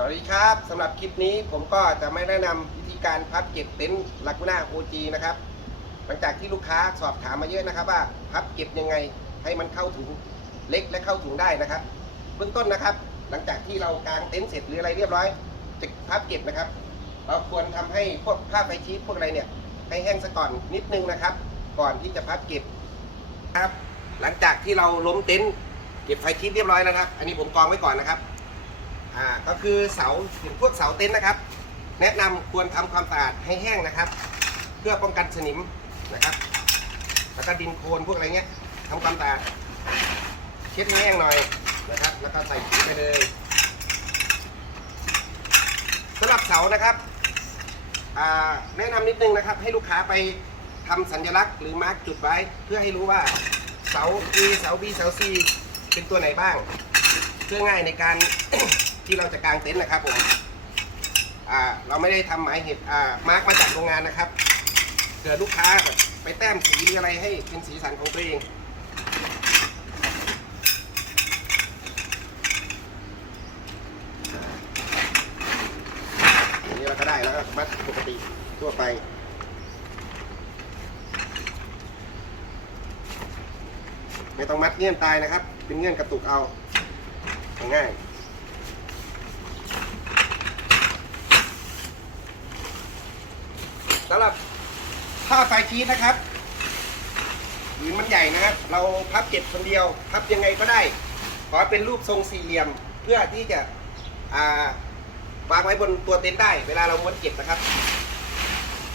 สวัสดีครับสำหรับคลิปนี้ผมก็จะไม่แนะนำวิธีการพับเก็บเต็นท์ลักหน้า OG นะครับ หลังจากที่ลูกค้าสอบถามมาเยอะนะครับ ว่าพับเก็บยังไงให้มันเข้าถุงเล็กและเข้าถุงได้นะครับเบื้องต้นนะครับ หลังจากที่เรากางเต็นท์เสร็จหรืออะไรเรียบร้อยจะพับเก็บนะครับ เราควรทำให้พวกผ้าไฟชีตพวกอะไรเนี่ยให้แห้งซะก่อนนิดนึงนะครับ ก่อนที่จะพับเก็บครับ หลังจากที่เราล้มเต็นท์เก็บไฟชีตเรียบร้อยแล้วนะครับ อันนี้ผมกองไว้ก่อนนะครับ อ่าก็คือเสาถึงพวกเสาเต็นท์นะครับ แนะนำควรทำความสะอาดให้แห้งนะครับ เพื่อป้องกันสนิมนะครับ แล้วก็ดินโคลนพวกอะไรเงี้ยทำความสะอาดเช็ดให้แห้งหน่อยนะครับ แล้วก็ใส่ถุงไปเลยสำหรับเสานะครับอ่าแนะนำนิดนึงนะครับ ให้ลูกค้าไปทำสัญลักษณ์หรือมาร์กจุดไว้ เพื่อให้รู้ว่าเสา A เสา B เสา C เป็นตัวไหนบ้าง เพื่อง่ายในการ ที่เราจะกางเต็นท์นะครับผมอ่าเราไม่ได้ทำหมายเหตุอ่ามาร์กมาจากโรงงานนะครับเกิดลูกค้าไปแต้มสีหรืออะไรให้เป็นสีสันของตัวเองอันนี้เราก็ได้แล้วก็มัดปกติทั่วไปไม่ต้องมัดเงื่อนตายนะครับ เป็นเงื่อนกระตุกเอาง่าย สำหรับผ้าไฟชีสนะครับหรือมันใหญ่นะครับ เราพับเก็บคนเดียว พับยังไงก็ได้ ขอเป็นรูปทรงสี่เหลี่ยมเพื่อที่จะอ่าวางไว้บนตัวเต็นท์ได้ เวลาเราม้วนเก็บนะครับ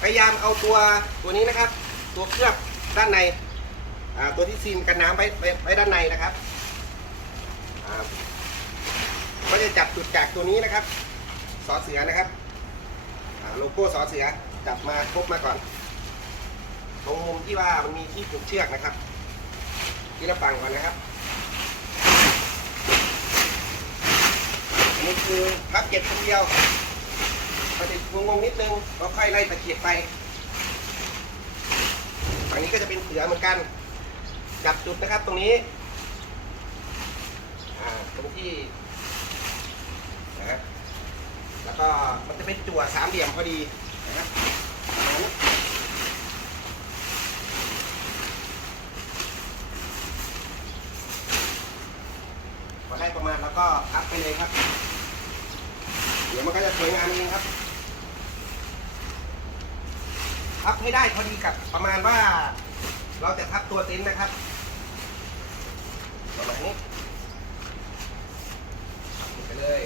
พยายามเอาตัวตัวนี้นะครับ ตัวเคลือบด้านในตัวที่ซีนกันน้ำไว้ไว้ไว้ด้านในนะครับก็จะจับจุดจากตัวนี้นะครับ สอเสือนะครับโลโก้สอเสือ จับมาครบมาก่อน ตรงมุมที่ว่ามันมีที่ผูกเชือกนะครับ ที่ละฝั่งก่อนนะครับอันนี้คือพับเก็บคนเดียวก็จะงงๆนิดนึงก็ค่อยไล่ตะเกียบไปฝั่งนี้ก็จะเป็นเสือเหมือนกันจับจุดนะครับตรงนี้ตรงที่นะแล้วก็มันจะเป็นจั่วสามเหลี่ยมพอดี พอได้ประมาณแล้วก็พับไปเลยครับ เดี๋ยวมันก็จะสวยงามเองครับพับให้ได้พอดีกับประมาณว่า เราจะพับตัวเต็นท์นะครับประมาณนี้พับไปเลย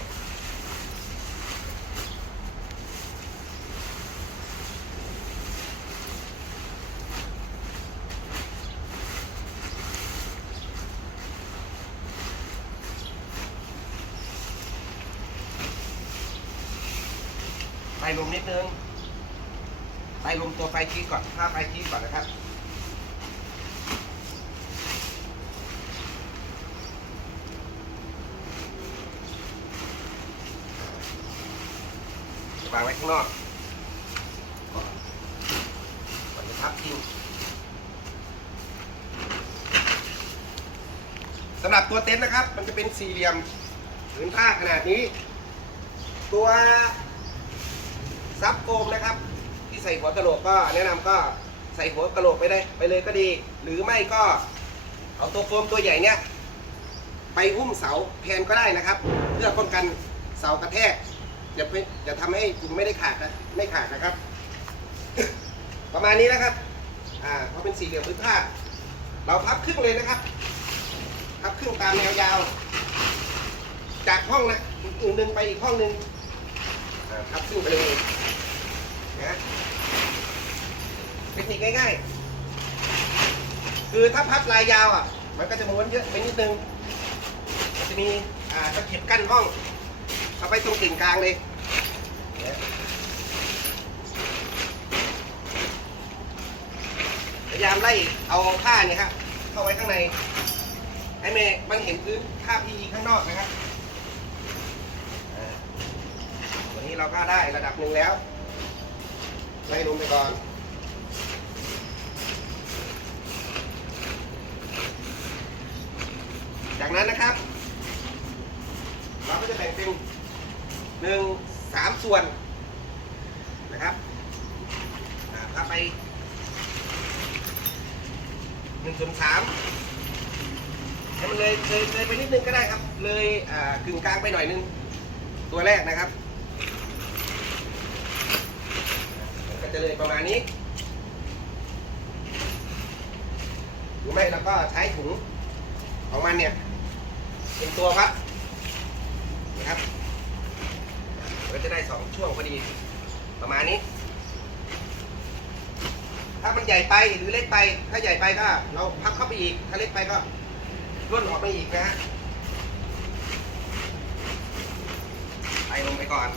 ล่ลมนิดนึงไล่ลมตัวไฟชี้ก่อนผ้าไฟชี้ก่อนนะครับวางไว้ข้างนอกก่อนก่อนจะพับทิ้งสำหรับตัวเต็นท์นะครับ มันจะเป็นสี่เหลี่ยมผืนผ้าขนาดนี้ ตัว ซับโฟมนะครับ ที่ใส่หัวกะโหลกก็แนะนำก็ใส่หัวกะโหลกไปได้ไปเลยก็ดี หรือไม่ก็เอาตัวโฟมตัวใหญ่เนี้ยไปหุ้มเสาแทนก็ได้นะครับ เพื่อป้องกันเสากระแทกจะไม่จะทำให้กลุ่มไม่ได้ขาดนะไม่ขาดนะครับ ประมาณนี้นะครับอ่าเพราะเป็นสี่เหลี่ยมพื้นผ้า เราพับครึ่งเลยนะครับพับครึ่งตามแนวยาว จากห้องนะอีกหนึ่งไปอีกห้องหนึ่ง พับครึ่งไปเลยนะเทคนิคง่ายๆ คือถ้าพับลายยาวอะ มันก็จะม้วนเยอะไปนิดนึงมันจะมีอ่าตะเข็บกั้นห้อง เอาไปตรงกึ่งกลางเลยพยายามไล่เอาผ้าเนี่ยครับเข้าไว้ข้างในให้เมย์มันเห็นพื้นผ้าพีข้างนอกนะครับอ่าวันนี้ เราก็ได้ระดับหนึ่งแล้วไล่ลงไปก่อนจากนั้นนะครับ เราก็จะแบ่งเป็นหนึ่งสามส่วนนะครับอ่าไปหนึ่งส่วนสามให้มันเลยเลยเลยไปนิดนึงก็ได้ครับ เลยกึ่งกลางไปหน่อยนึง ตัวแรกนะครับมันก็ จะเลยประมาณนี้ หรือไม่เราก็ใช้ถุงของมันเนี่ย เป็นตัววัดนะครับก็จะได้สองช่วงพอดีประมาณนี้ ถ้ามันใหญ่ไปหรือเล็กไป ถ้าใหญ่ไปก็ เราพับเข้าไปอีก ถ้าเล็กไปก็ร่นออกไปอีกนะฮะไปลงไปก่อน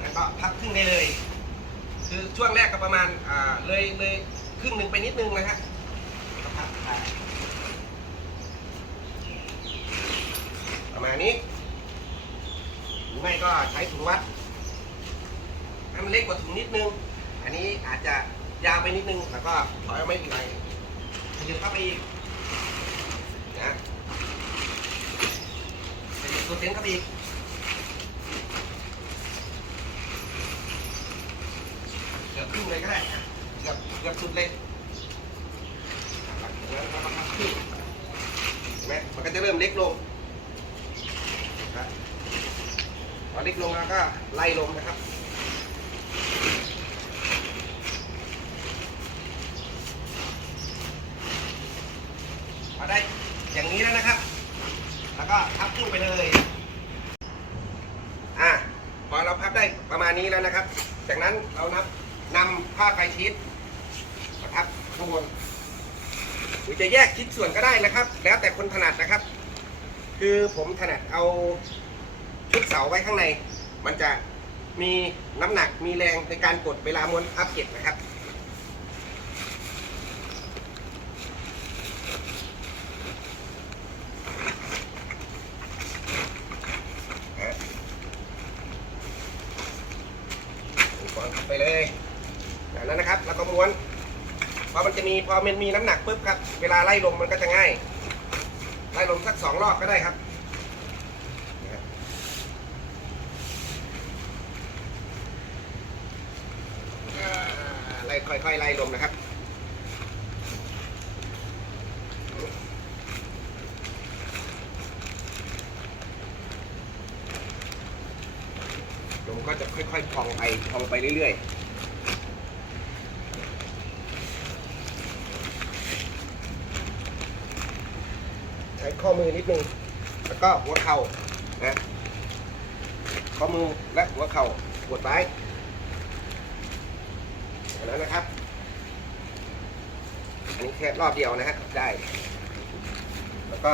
แล้วก็พับครึ่งได้เลย คือช่วงแรกก็ประมาณ อ่า เลยเลยครึ่งหนึ่งไปนิดนึงนะฮะประมาณนี้หรือไม่ก็ใช้ถุงวัดให้มันเล็กกว่าถุงนิดนึง อันนี้อาจจะยาวไปนิดนึง แล้วก็ถอยออกมาอีกหน่อยขยับเข้าไปอีกนะขยับตัวเต็นท์เข้าไปอีกเกือบครึ่งเลยก็ได้ เกือบสุดเลยหลังจากนั้นเราก็พับครึ่งเห็นไหมมันก็จะเริ่มเล็กลงพอเล็กลงแล้วก็ไล่ลงนะครับมาได้อย่างนี้แล้วนะครับ แล้วก็พับครึ่งไปเลย อะ พอเราพับได้ประมาณนี้แล้วนะครับ จากนั้นเรานับนำผ้าไฟชีตมาทับ ข้างบนหรือจะแยกชิ้นส่วนก็ได้นะครับ แล้วแต่คนถนัดนะครับ คือผมถนัดเอาชุดเสาไว้ข้างใน มันจะมีน้ำหนักมีแรงในการกดเวลาม้วนพับเก็บนะครับไปเลยจากนั้นนะครับ แล้วก็ม้วน พอมันจะมีพอมันมีน้ำหนักปุ๊บครับ เวลาไล่ลงมันก็จะง่าย ไล่ลงสักสองรอบก็ได้ครับไล่ค่อยๆไล่ลงนะครับลมก็จะค่อยๆพองไปพองไปเรื่อยๆ ช้ข้อมือนิดนึง แล้วก็หัวเข่านะข้อมือและหัวเข่าปวดไว้อย่างนั้นนะครับ อันนี้แค่รอบเดียวนะฮะได้ แล้วก็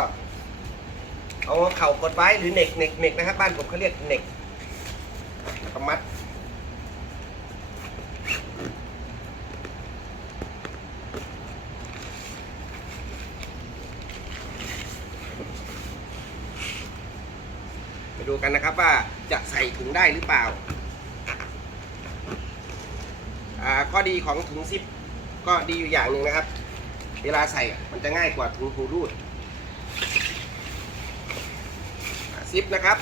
เอาหัวเข่ากดไว้หรือเน็กเน็กเน็กนะครับ บ้านผมเขาเรียกเน็กแล้วก็มัด ดูกันนะครับว่าจะใส่ถุงได้หรือเปล่า ข้อดีของถุงซิปก็ดีอยู่อย่างหนึ่งนะครับ เวลาใส่มันจะง่ายกว่าถุงหูรูดซิปนะครับ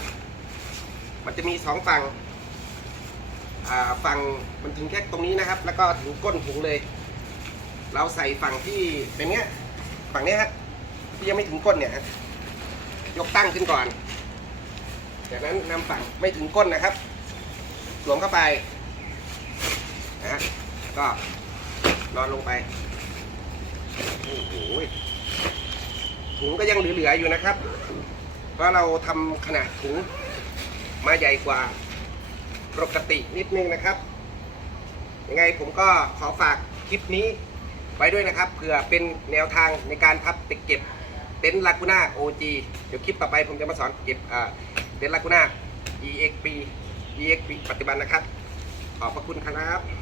มันจะมีสองฝั่งฝั่งมันถึงแค่ตรงนี้นะครับ แล้วก็ถึงก้นถุงเลย เราใส่ฝั่งที่เป็นเนี้ยฝั่งเนี้ยฮะที่ยังไม่ถึงก้นเนี่ยยกตั้งขึ้นก่อน จากนั้นนำฝั่งไม่ถึงก้นนะครับสวมเข้าไปนะก็นอนลงไปโอ้โหถุงก็ยังเหลือๆอยู่นะครับ เพราะเราทำขนาดถุงมาใหญ่กว่าปกตินิดนึงนะครับ ยังไงผมก็ขอฝากคลิปนี้ไว้ด้วยนะครับเผื่อเป็นแนวทางในการพับติดเก็บเต็นท์ลากูน่า OG เดี๋ยวคลิปต่อไปผมจะมาสอนเก็บอ่า เต็นลากูน่า EXP EXP ปัจจุบันนะครับ ขอบพระคุณครับ